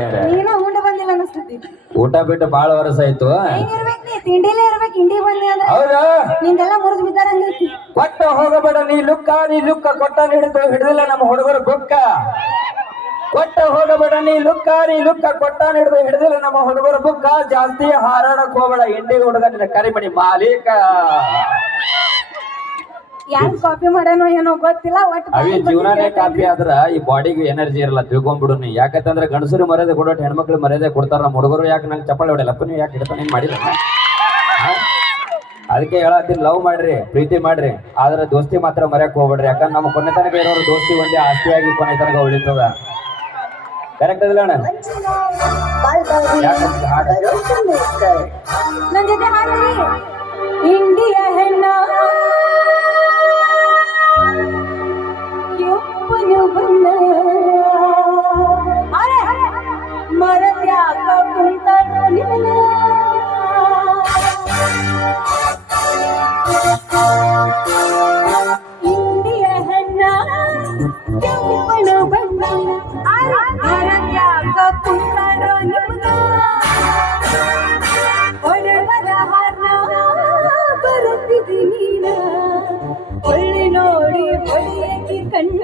ನೀನ ಉಂಡ ಬಂದಿಲ್ಲ ಅನಿಸ್ತೈತಿ. ಊಟ ಬಿಟ್ಟು ಬಾಳ ವರ್ಷ ಆಯ್ತು. ಹೆಂಗಿರ್ಬೇಕು ನೀ ತಿಂಡಿಲೇ ಇರ್ಬೇಕು. ಇಂಡಿ ಬಂದಿ ಅಂದ್ರೆ ಹೌದಾ ನಿಂದೆಲ್ಲ ಮುರಿದು ಬಿದ್ದಾರಂಗೈತಿ. ಕೊಟ್ಟ ಹೋಗಬೇಡ ನೀ ಲುಕ್ಕ ಕೊಟ್ಟ ಹಿಡಿದಿಲ್ಲ ನಮ್ಮ ಹುಡುಗರು ಬುಕ್ಕ. ಕೊಟ್ಟ ಹೋಗಬೇಡ ನೀ ಲುಕ್ಕ ಕೊಟ್ಟ ಹಿಡಿದಿಲ್ಲ ನಮ್ಮ ಹುಡುಗರು ಬುಕ್ಕ. ಜಾಸ್ತಿ ಹಾರಾಡಕ್ ಹೋಗಬೇಡ ಇಂಡಿ ಹುಡುಗ ನಿನ್ನ ಕರಿಮಣಿ ಮಾಲೀಕ. ಯಾರು ಕಾಪಿ ಮಾಡಾನೋ ಏನೋ ಗೊತ್ತಿಲ್ಲ. ಒಟ್ಟು ಅವಿ ಜೀವನಾನೇ ಕಾಪಿ ಆದ್ರ ಈ ಬಾಡಿಗೆ ಎನರ್ಜಿ ಇರಲ್ಲ. ತಿಳ್ಕೊಂಡ್ಬಿಡು ನೀ. ಯಾಕಂತಂದ್ರೆ ಗಂಡಸರು ಮರ್ಯಾದೆ ಕೊಡೋಟ್ ಹೆಣ್ಮಕ್ಳು ಮರ್ಯಾದೆ ಕೊಡ್ತಾರ. ನಮ್ಮ ಹುಡುಗರು ಯಾಕೆ ನಂಗೆ ಚಪ್ಪಾಳೆ ಹೊಡೆಯಲ್ಲಪ್ಪ ನೀವು ಯಾಕೆ ಹಿಡ್ತಾನೆ ಮಾಡಿದ. ಅದಕ್ಕೆ ಹೇಳತ್ತೀನಿ, ಲವ್ ಮಾಡ್ರಿ, ಪ್ರೀತಿ ಮಾಡ್ರಿ, ಆದ್ರೆ ದೋಸ್ತಿ ಮಾತ್ರ ಮರ್ಯಾಕ್ ಹೋಗ್ಬೇಡ್ರಿ. ಯಾಕಂದ್ರೆ ನಮ್ಮ ಕೊನೆ ತನಕ ಇರೋರು ದೋಸ್ತಿ ಒಂದೇ ಆಸ್ತಿಯಾಗಿ ಕೊನೆ ತನಕ ಉಳಿತದ. ಕರೆಕ್ಟ್ ಅದಿಲ್ಲ ಅಣ್ಣ? ನನ್ನ ಜೊತೆ ಹಾಡ್ರಿ. ಇಂಡಿಯ ಹೆಣ್ಣ ಕೆಂಪನು ಬಣ್ಣ ಮರತ್ಯಾಕ ಕುಂತಳು ನಿನ್ನ. ಇಂಡಿಯ ಹೆಣ್ಣ ಕೆಂಪನು ಬಣ್ಣ ಮರತ್ಯಾಕ ಕುಂತಳು ನಿನ್ನ. ಒಡವರ ಹಾರ್ನ ಬರುತ್ತಿದ್ದಿ ನೀನ ಒಳ್ಳೆ ನೋಡಿ ಹೊಡೆಯಕ್ಕೆ ಕಣ್ಣ.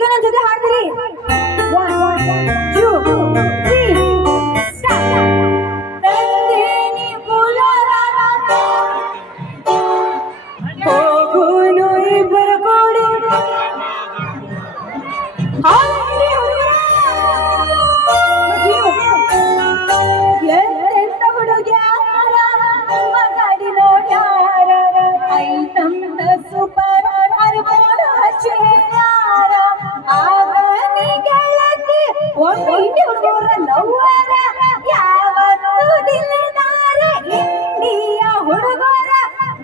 ನನ್ನ ಜೊತೆ ಹಾಡ್ತೀರಿ. 1 2 3 ತಂದೇನಿ ಪುಲರಾಗ ಹೋಗುನು ಇಬ್ಬರು ಕೂಡಿ ಹಾಡಿ ಎಂತೆಂತ ಹುಡುಗ್ಯಾರ ಮಗಾಡಿ ನೋಡ್ಯಾರ. ಐತಂದ ಸೂಪರ್ ಅರ್ಬೋಡ ಹಚ್ಚಿಯಾರ. ಆಗ ನೀ ಗೆಳತಿ ಒಂದು ಇಂಡಿ ಹುಡುಗರ ಲವ್ವರ ಯಾವತ್ತು ದಿಲ್ದಾರ. ಇಂಡಿಯ ಹುಡುಗರ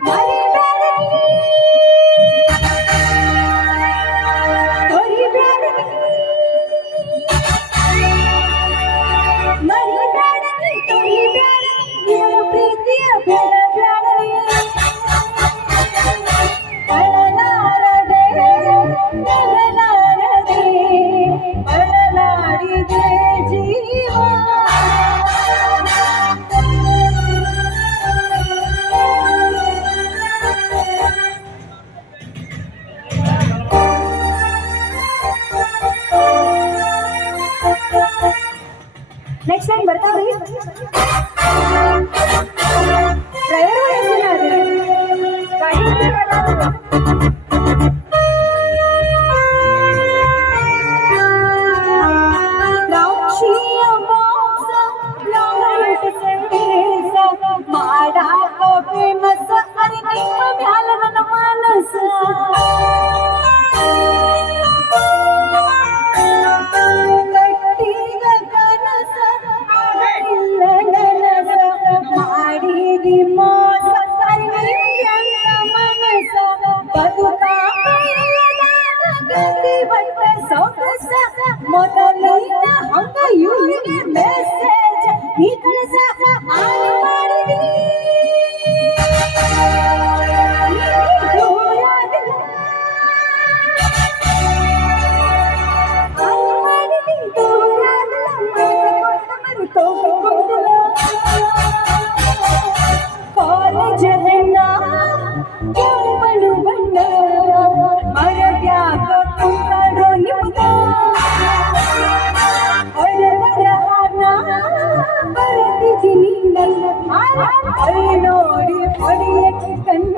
ಮರಿಬೇಡ ನೀ, ಮರಿಬೇಡ ನೀ, ಮರಿಬೇಡ ನೀ, ತೊರಿಬೇಡ ನೀ, ಪ್ರೀತಿಯ ಬೇಡ ನೀ. ಬಳಲಾಡಿದೆ ಜೀವ. ನೆಕ್ಸ್ಟ್ ಟೈಮ್ ಬರ್ತಾವ್ರಿ. ಮಾಡಾಕ ಫೇಮಸ್ ಅರಿ ನಿಮ್ಮ ಮ್ಯಾಲ ನನ್ನ ಮನಸ್ಸ. ಕಟ್ಟಿದ ಕನಸ ಇಲ್ಲ ನನಸ ಮಾಡಿದಿ ಮೋಸ ಅರಿ ನಿಂದ ಮನಸ್ಸ. ಬದುಕಾಕ ಇಲ್ಲದಾಗ ಗಂದಿ ಬಟ್ಟ ಸೊಗಸ ಮೊದಲಿನ ಹಂಗ ಇವ್ರಿಗೆ ಮೆಸೇಜ್ ನೀ ಕಳಸ ಆನ್ ಮಾಡಿದಿ. ಕಾಲೇಜ್ ಹೆಣ್ಣ ಕೆಂಪಳು ಬಣ್ಣ ಮರದ್ಯಾಕ ಕುಂತಾಡೋ ನಿಮ್ದ. ಒಡವರ ಹಾರ್ನ ಬರುತ್ತಿದ್ದೀನಿ ನನ್ನ ಅಲ್ಲಿ ನೋಡಿ ಹೊಡೆಯಕ್ಕೆ ಕಣ್ಣ.